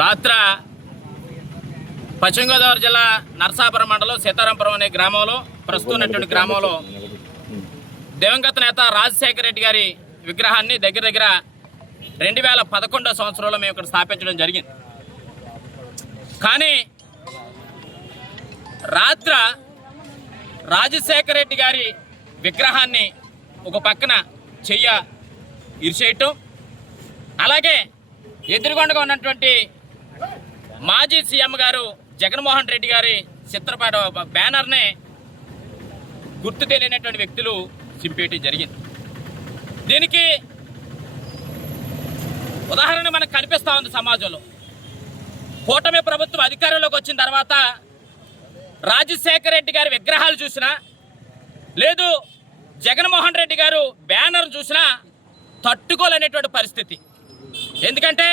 రాత్ర పశ్చిమ గోదావరి జిల్లా నరసాపురం మండలం సీతారాంపురం అనే గ్రామంలో ప్రస్తుతం గ్రామంలో దివంగత నేత రాజశేఖర రెడ్డి గారి విగ్రహాన్ని దగ్గర 2011 సంవత్సరంలో మేము ఇక్కడ స్థాపించడం జరిగింది. కానీ రాత్ర రాజశేఖర రెడ్డి గారి విగ్రహాన్ని ఒక పక్కన ఇరిచేయటం, అలాగే ఎదురుగుండగా ఉన్నటువంటి మాజీ సీఎం గారు జగన్మోహన్ రెడ్డి గారి చిత్రపట బ్యానర్ని గుర్తు తెలియనటువంటి వ్యక్తులు చింపేయటం జరిగింది. దీనికి ఉదాహరణ మనకు కనిపిస్తూ ఉంది. సమాజంలో కూటమి ప్రభుత్వం అధికారంలోకి వచ్చిన తర్వాత రాజశేఖర రెడ్డి గారి విగ్రహాలు చూసినా, లేదు జగన్మోహన్ రెడ్డి గారు బ్యానర్ చూసినా తట్టుకోలేనటువంటి పరిస్థితి. ఎందుకంటే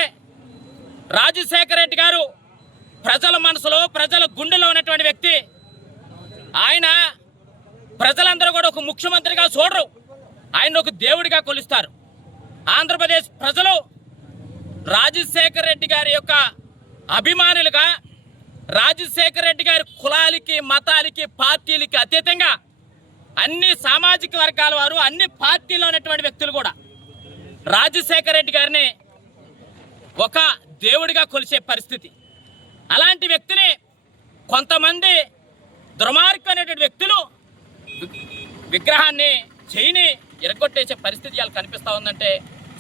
రాజశేఖర రెడ్డి గారు ప్రజల మనసులో, ప్రజల గుండెలో ఉన్నటువంటి వ్యక్తి. ఆయన ప్రజలందరూ కూడా ఒక ముఖ్యమంత్రిగా చూడరు, ఆయన ఒక దేవుడిగా కొలుస్తారు. ఆంధ్రప్రదేశ్ ప్రజలు రాజశేఖర రెడ్డి గారి యొక్క అభిమానులుగా, రాజశేఖర రెడ్డి గారి కులాలకి, మతాలకి, పార్టీలకి అతీతంగా అన్ని సామాజిక వర్గాల వారు, అన్ని పార్టీలో ఉన్నటువంటి వ్యక్తులు కూడా రాజశేఖర రెడ్డి గారిని ఒక దేవుడిగా కొలిచే పరిస్థితి. అలాంటి వ్యక్తిని కొంతమంది దుర్మార్గమైనటువంటి వ్యక్తులు విగ్రహాన్ని ఇరగొట్టేసే పరిస్థితి ఇలా కనిపిస్తూ ఉందంటే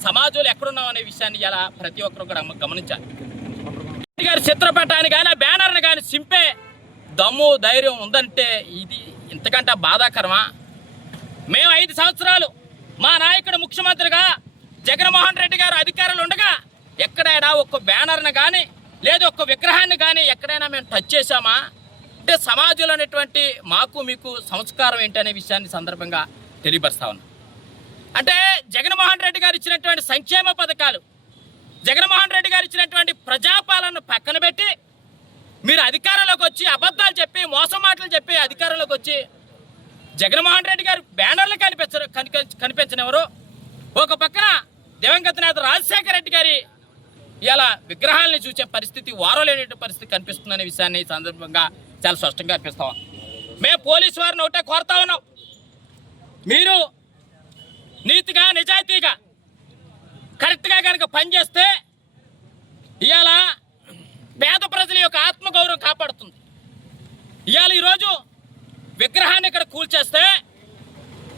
సమాజంలో ఎక్కడున్నాం అనే విషయాన్ని ఇలా ప్రతి ఒక్కరు కూడా గమనించాలి. గారి చిత్రపటాన్ని కానీ, బ్యానర్ని కానీ చింపే దమ్ము, ధైర్యం ఉందంటే ఇది ఇంతకంటే బాధాకరమా? మేము 5 సంవత్సరాలు మా నాయకుడు ముఖ్యమంత్రిగా జగన్మోహన్ రెడ్డి గారు అధికారులు ఉండగా ఎక్కడైనా ఒక్క బ్యానర్ని కానీ, లేదు ఒక్క విగ్రహాన్ని కానీ ఎక్కడైనా మేము టచ్ చేశామా? అంటే సమాజంలో ఉన్నటువంటి మాకు మీకు సంస్కారం ఏంటనే విషయాన్ని సందర్భంగా తెలియపరుస్తా ఉన్నాం. అంటే జగన్మోహన్ రెడ్డి గారు ఇచ్చినటువంటి సంక్షేమ పథకాలు, జగన్మోహన్ రెడ్డి గారు ఇచ్చినటువంటి ప్రజాపాలనను పక్కన పెట్టి మీరు అధికారంలోకి వచ్చి అబద్ధాలు చెప్పి, మోసం మాటలు చెప్పి అధికారంలోకి వచ్చి జగన్మోహన్ రెడ్డి గారు బ్యానర్లు కనిపించనివ్వరు. ఒక పక్కన దివంగత నేత రాజశేఖర రెడ్డి గారి ఇలా విగ్రహాలని చూసే పరిస్థితి, వారలేని పరిస్థితి కనిపిస్తుందనే విషయాన్ని ఈ సందర్భంగా చాలా స్పష్టంగా అనిపిస్తాం. మేము పోలీసు వారిని ఒకటే కోరుతా ఉన్నాం, మీరు నీతిగా, నిజాయితీగా, కరెక్ట్గా కనుక పనిచేస్తే ఇవాళ పేద ప్రజల యొక్క ఆత్మగౌరవం కాపాడుతుంది. ఇవాళ ఈరోజు విగ్రహాన్ని ఇక్కడ కూల్చేస్తే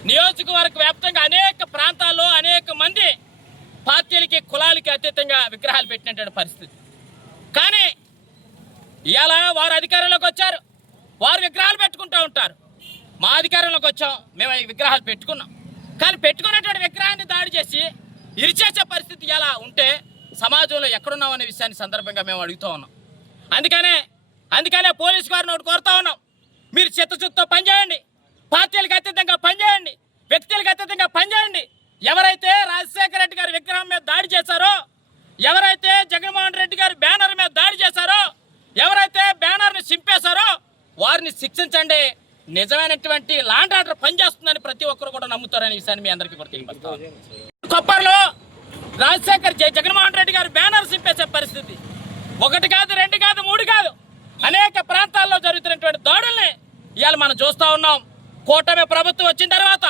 నియోజకవర్గ వ్యాప్తంగా అనేక ప్రాంతాల్లో అనేక మంది పార్టీలకి, కులాలకి అతీతంగా విగ్రహాలు పెట్టినటువంటి పరిస్థితి. కానీ ఇవాళ వారు అధికారంలోకి వచ్చారు, వారు విగ్రహాలు పెట్టుకుంటూ ఉంటారు. మా అధికారంలోకి వచ్చాం, మేము ఈ విగ్రహాలు పెట్టుకున్నాం. కానీ పెట్టుకున్నటువంటి విగ్రహాన్ని దాడి చేసి ఇరిచేసే పరిస్థితి ఎలా ఉంటే సమాజంలో ఎక్కడున్నాం అనే విషయాన్ని సందర్భంగా మేము అడుగుతూ ఉన్నాం. అందుకనే పోలీసు వారిని ఒకటి కోరుతా ఉన్నాం, మీరు చిత్తశుద్ధితో పనిచేయండి, పార్టీలకు అతీతంగా పనిచేయండి, వ్యక్తులకు అతీతంగా పనిచేయండి. ఎవరైతే రాజశేఖర రెడ్డి గారి విగ్రహం మీద దాడి చేశారో, ఎవరైతే జగన్మోహన్ రెడ్డి గారి బ్యానర్ మీద దాడి చేశారో, ఎవరైతే బ్యానర్ని చింపేశారో వారిని శిక్షించండి. నిజమైనటువంటి లాండ్ ఆర్డర్ పనిచేస్తుందని ప్రతి ఒక్కరు కూడా నమ్ముతారనే విషయాన్ని మీ అందరికీ కూడా తెలియపరుస్తాం. కొప్పర్లో జగన్మోహన్ రెడ్డి గారు బ్యానర్ చింపేసే పరిస్థితి 1 కాదు, 2 కాదు, 3 కాదు, అనేక ప్రాంతాల్లో జరుగుతున్నటువంటి దాడుల్ని ఇవాళ మనం చూస్తూ ఉన్నాం. కూటమి ప్రభుత్వం వచ్చిన తర్వాత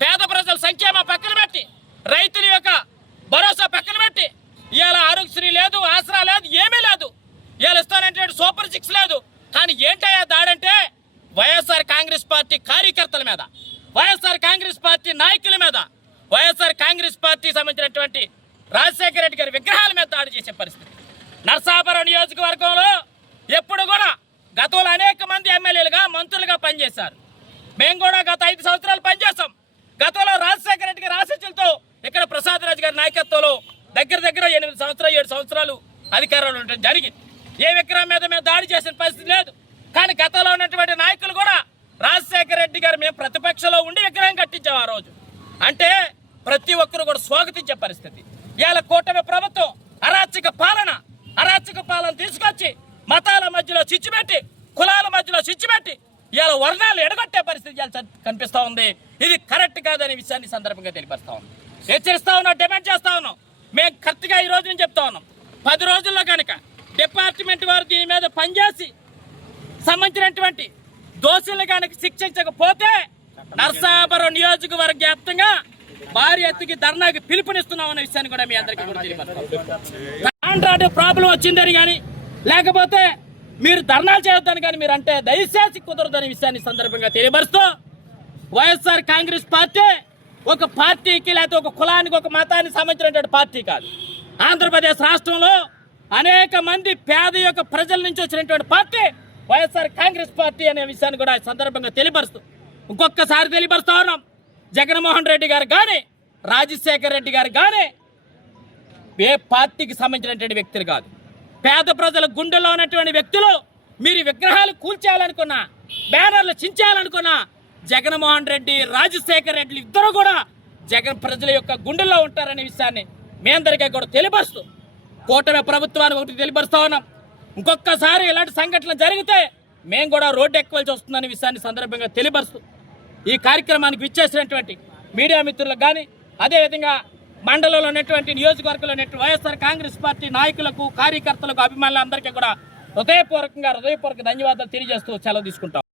పేద ప్రజల సంక్షేమ పక్కన పెట్టి, రైతుల యొక్క భరోసా పక్కన పెట్టి ఇవాళ ఆరోగ్యశ్రీ లేదు, ఆసరా లేదు, ఏమీ లేదు. ఇవాళ ఇస్తానంటే సూపర్ 6 లేదు. కానీ ఏంటయ్యా దాడంటే వైఎస్ఆర్ కాంగ్రెస్ పార్టీ కార్యకర్తల మీద, వైఎస్ఆర్ కాంగ్రెస్ పార్టీ నాయకుల మీద, వైఎస్ఆర్ కాంగ్రెస్ పార్టీ సంబంధించినటువంటి రాజశేఖర రెడ్డి గారి విగ్రహాల మీద దాడి చేసే పరిస్థితి. నరసాపురం నియోజకవర్గంలో ఎప్పుడు కూడా గతంలో అనేక మంది ఎమ్మెల్యేలుగా, మంత్రులుగా పనిచేశారు. మేము కూడా గత 5 సంవత్సరాలు పనిచేస్తాం. గతంలో రాజశేఖర రెడ్డి గారి ఆశీస్సులతో ఇక్కడ ప్రసాద్ రాజు గారి నాయకత్వంలో దగ్గర 8 సంవత్సరాలు, 7 సంవత్సరాలు అధికారంలో ఉండడం జరిగింది. ఏ విగ్రహం మీద మేము దాడి చేసిన పరిస్థితి లేదు. కానీ గతంలో ఉన్నటువంటి నాయకులు కూడా రాజశేఖర రెడ్డి గారు మేము ప్రతిపక్షంలో ఉండి విగ్రహం కట్టించాం ఆ రోజు. అంటే ప్రతి ఒక్కరు కూడా స్వాగతించే పరిస్థితి. ఇవాళ కూటమి ప్రభుత్వం అరాచక పాలన తీసుకొచ్చి మతాల మధ్యలో చిచ్చుపెట్టి, కులాల మధ్యలో చిచ్చుపెట్టి ఇవాళ వర్ణాలు ఎడగొట్టే పరిస్థితి కనిపిస్తూ ఉంది. ఇది కరెక్ట్ కాదనే విషయాన్ని సందర్భంగా తెలియపరుస్తా ఉంది. హెచ్చరిస్తా ఉన్నా, డిమాండ్ చేస్తా మీద పనిచేసి సంబంధించినటువంటి దోషులు కనుక శిక్షించకపోతే నరసాపురం నియోజకవర్గ వ్యాప్తంగా భారీ ఎత్తుకి ధర్నాకి పిలుపునిస్తున్నాం అనే విషయాన్ని కూడా మీ అందరికీ కూడా తెలియపరుస్తాం. ప్రాబ్లం వచ్చిందని కానీ లేకపోతే మీరు ధర్నాలు చేయొద్దని కానీ మీరు అంటే దయచేసి కుదరదనే విషయాన్ని సందర్భంగా తెలియపరుస్తూ వైఎస్ఆర్ కాంగ్రెస్ పార్టీ ఒక పార్టీకి లేకపోతే ఒక కులానికి ఒక మతానికి సంబంధించినటువంటి పార్టీ కాదు. ఆంధ్రప్రదేశ్ రాష్ట్రంలో అనేక మంది పేద యొక్క ప్రజల నుంచి వచ్చినటువంటి పార్టీ వైఎస్ఆర్ కాంగ్రెస్ పార్టీ అనే విషయాన్ని కూడా సందర్భంగా తెలియపరుస్తూ ఇంకొకసారి తెలియపరుస్తా ఉన్నాం. జగన్మోహన్ రెడ్డి గారు కానీ రాజశేఖర్ రెడ్డి గారు కానీ ఏ పార్టీకి సంబంధించినటువంటి వ్యక్తులు కాదు. పేద ప్రజల గుండెల్లో ఉన్నటువంటి వ్యక్తులు. మీరు విగ్రహాలు కూల్చేయాలనుకున్నా, బ్యానర్లు చించేయాలనుకున్నా జగన్మోహన్ రెడ్డి, రాజశేఖర్ రెడ్డి ఇద్దరు కూడా ప్రజల యొక్క గుండెల్లో ఉంటారనే విషయాన్ని మీ అందరికీ కూడా తెలియపరుస్తూ కూటమి ప్రభుత్వాన్ని ఒకటి తెలియపరుస్తా ఉన్నాం. ఇంకొకసారి ఇలాంటి సంఘటనలు జరిగితే మేము కూడా రోడ్డు ఎక్కవలసి వస్తుందనే విషయాన్ని సందర్భంగా తెలియపరుస్తూ ఈ కార్యక్రమానికి విచ్చేసినటువంటి మీడియా మిత్రులకు కానీ అదేవిధంగా మండలంలో ఉన్నటువంటి నియోజకవర్గంలో ఉన్నటువంటి వైఎస్ఆర్ కాంగ్రెస్ పార్టీ నాయకులకు, కార్యకర్తలకు, అభిమానులందరికీ కూడా హృదయపూర్వక ధన్యవాదాలు తెలియజేస్తూ సెలవు తీసుకుంటాం.